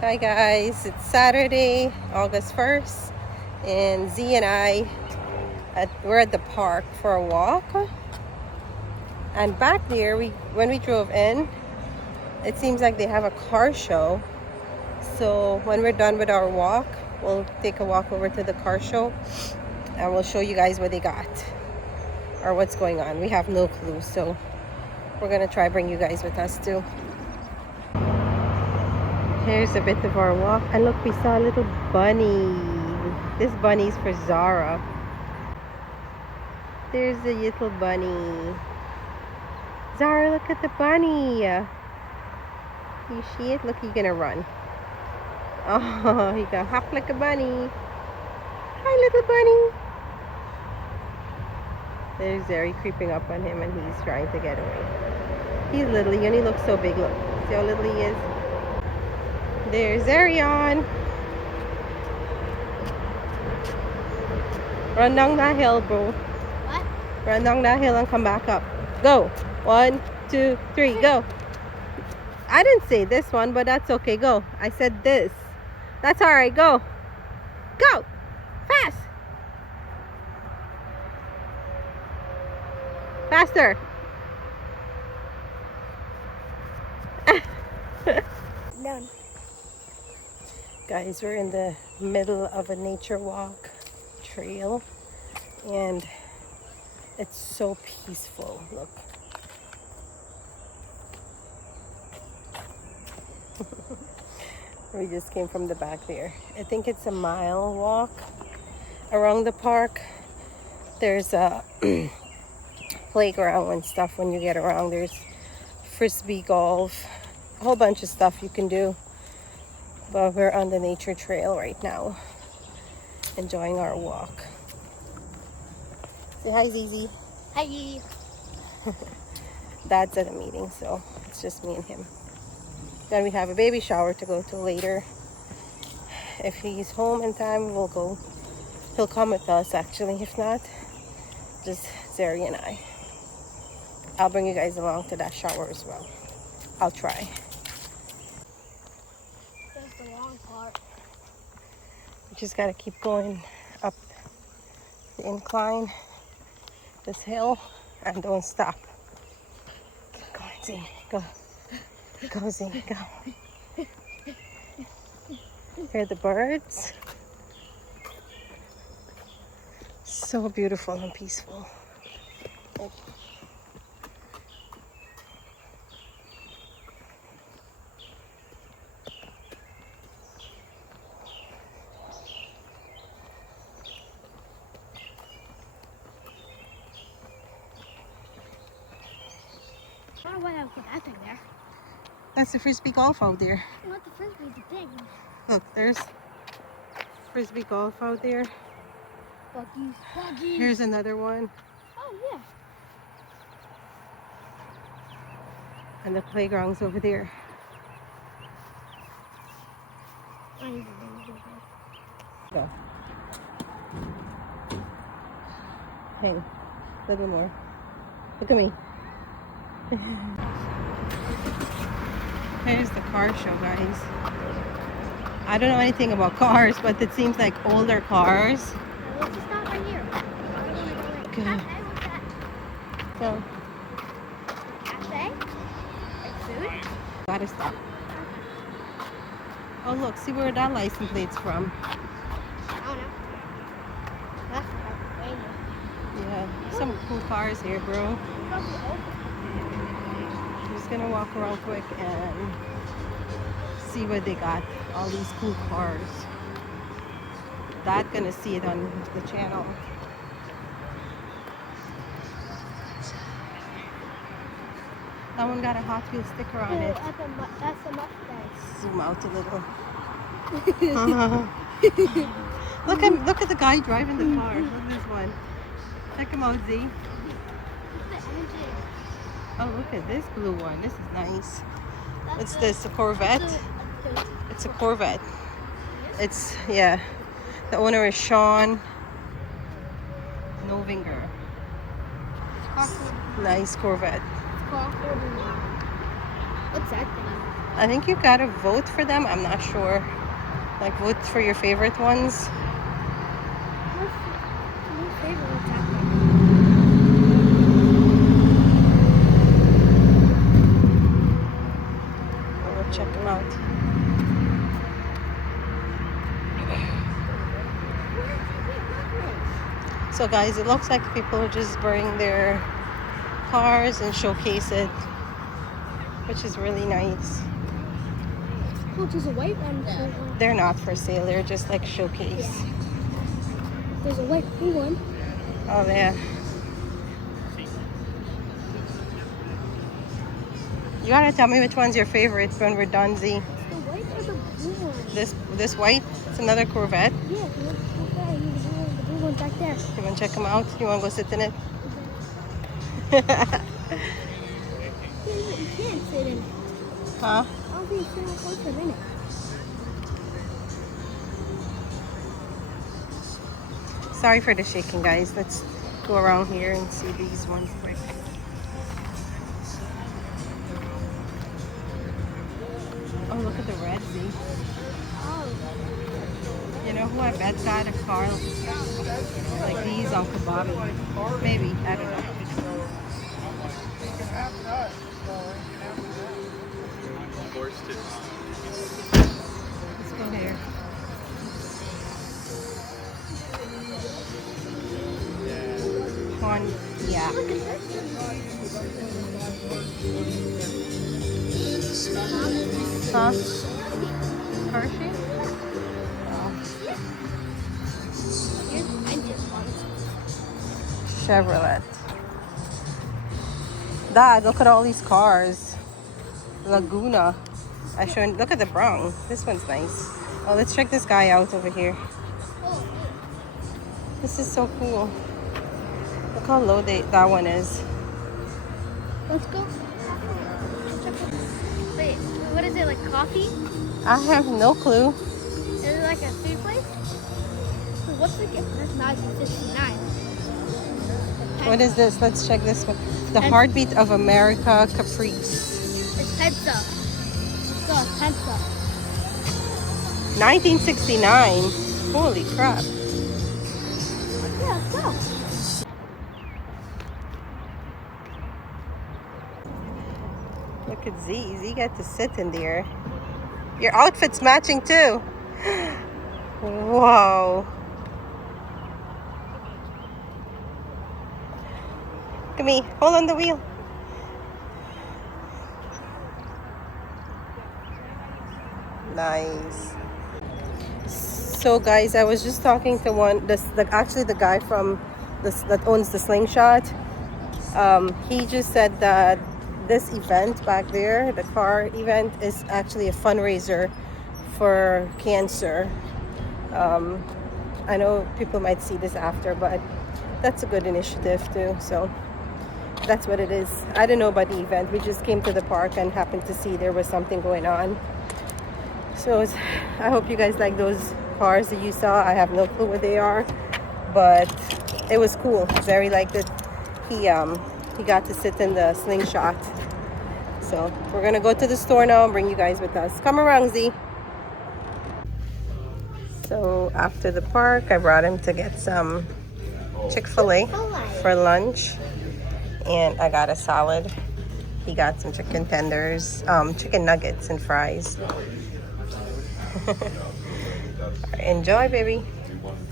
Hi guys, it's Saturday, August 1st, and Z and we're at the park for a walk. And back there, when we drove in, it seems like they have a car show. So when we're done with our walk, we'll take a walk over to the car show and we'll show you guys what they got or what's going on. We have no clue, so we're gonna try bring you guys with us too. Here's a bit of our walk, and look, we saw a little bunny. This bunny's for Zara. There's a little bunny. Zara, look at the bunny. You see it? Look, he's gonna run. Oh, he got hop like a bunny. Hi, little bunny. There's Zari creeping up on him, and he's trying to get away. He's little. He only looks so big. Look, see how little he is? There's Arion. Run down that hill, bro. What? Run down that hill and come back up. Go. 1, 2, 3, go. I didn't say this one, but that's okay. Go. I said this. That's all right. Go. Go. Fast. Faster. Done. Guys, we're in the middle of a nature walk trail, and it's so peaceful. Look. We just came from the back there. I think it's a mile walk around the park. There's a playground and stuff when you get around. There's frisbee golf, a whole bunch of stuff you can do. But we're on the nature trail right now, enjoying our walk. Say hi, Zizi. Hi. Dad's at a meeting, so it's just me and him. Then we have a baby shower to go to later. If he's home in time, we'll go. He'll come with us, actually. If not, just Zari and I. I'll bring you guys along to that shower as well. I'll try. That's the long part. We just gotta keep going up the incline, this hill, and don't stop. Keep going, Z. Go. Go, Z. Go. Hear the birds. So beautiful and peaceful. I don't know why I put that thing there. That's the frisbee golf out there. Not the frisbee, the thing. Look, there's frisbee golf out there. Buggies. Buggies. Here's another one. Oh, yeah. And the playground's over there. I need to do Go. Hey, a little more. Look at me. Here's the car show, guys. I don't know anything about cars, but it seems like older cars. Let's just stop right here. Okay. Cafe? What's that? So, Cafe? Like food? gotta stop. Oh, look, see where that license plate's from. I don't know. That's Pennsylvania. Yeah, some cool cars here, bro. I'm just gonna walk around quick and see what they got. All these cool cars. Dad's gonna see it on the channel. That one got a Hot Wheels sticker on it. That's a Mustang. Zoom out a little. Look at the guy driving the car. Look at this one. Check him out, Z. Look at the engine. Oh, look at this blue one. This is nice. What's That's this? A Corvette? It's a Corvette. It's, yeah. The owner is Sean Novinger. Nice Corvette. What's that thing? I think you gotta vote for them. I'm not sure. Like vote for your favorite ones. My favorite one's happening. We'll check them out. So guys, it looks like people are just bring their cars and showcase it, which is really nice. Oh, there's a white one. They're not for sale, they're just like showcase. There's a white blue one. Oh yeah. You gotta tell me which one's your favorite when we're done, Z. The white or the blue one? This white, it's another Corvette. Yeah, the blue one's back there. You wanna check them out? You wanna go sit in it? You can't sit in it. Huh? I don't think you can sit in it. Sorry for the shaking, guys. Let's go around here and see these ones quick. Oh, look at the red, Z. Oh. You know who I bet got a car like these on Kababi? Maybe, I don't know. Let's go here. One, yeah. Huh? Hershey? Chevrolet. Dad, look at all these cars. Laguna. I showed. Look at the brown. This one's nice. Oh, let's check this guy out over here. This is so cool. Look how low that one is. Let's go. Wait, what is it, like coffee? I have no clue. Is it like a food place? What's the gift? That's 1959. What is this? Let's check this one. The Heartbeat of America Caprice. It's Pensa. So it's Pensa. 1969. Holy crap. Yeah, let's go. Look at Z. Z got to sit in there. Your outfit's matching too. Whoa. Look at me. Hold on the wheel. Nice. So guys, I was just talking to actually the guy from that owns the Slingshot. He just said that this event back there, the car event, is actually a fundraiser for cancer. I know people might see this after, but that's a good initiative too. So that's what it is. I don't know about the event. We just came to the park and happened to see there was something going on. So I hope you guys like those cars that you saw. I have no clue what they are, but it was cool. Jerry liked it. He got to sit in the Slingshot. So we're gonna go to the store now and bring you guys with us. Come around, Z. So after the park, I brought him to get some Chick-fil-A for lunch, and I got a salad. He got some chicken tenders, chicken nuggets and fries. Enjoy, baby.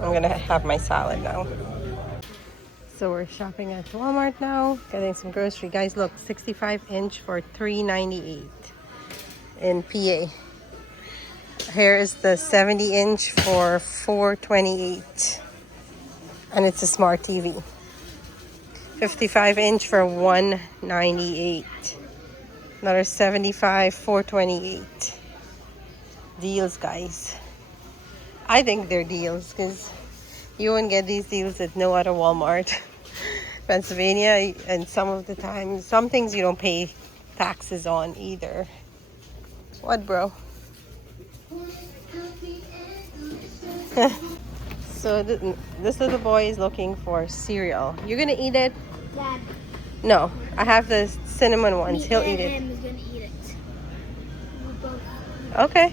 I'm gonna have my salad now. So we're shopping at Walmart now, getting some grocery. Guys, look, 65-inch for $3.98 in PA. Here is the 70-inch for $4.28, and it's a smart TV. 55-inch for $1.98. Another 75, $4.28. Deals, guys. I think they're deals because you won't get these deals at no other Walmart. Pennsylvania, and some of the time, some things you don't pay taxes on either. What, bro? So this little boy is looking for cereal. You're gonna eat it? Dad. No, I have the cinnamon ones. He'll eat it. Is gonna eat it. Okay.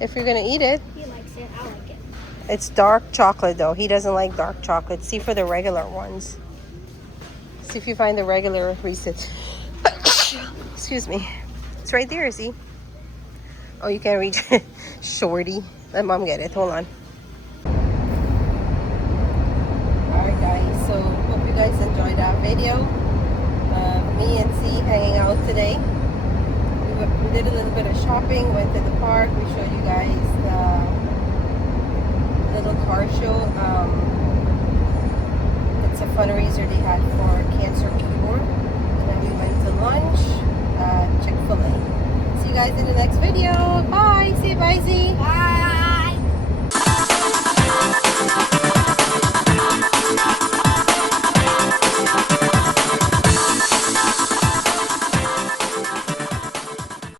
If you're gonna eat it. He likes it. I like it. It's dark chocolate though. He doesn't like dark chocolate. See for the regular ones. See if you find the regular Reese's. Excuse me. It's right there, see? Oh, you can't reach it. Shorty. Let mom get it. Hold on. Alright guys, so hope you guys enjoyed that video. Me and C hanging out today. We did a little bit of shopping, went to the park. We showed you guys the little car show. It's a fundraiser they had for cancer cure. And then we went to lunch at Chick-fil-A. See you guys in the next video. Bye. Say bye, Z. Bye.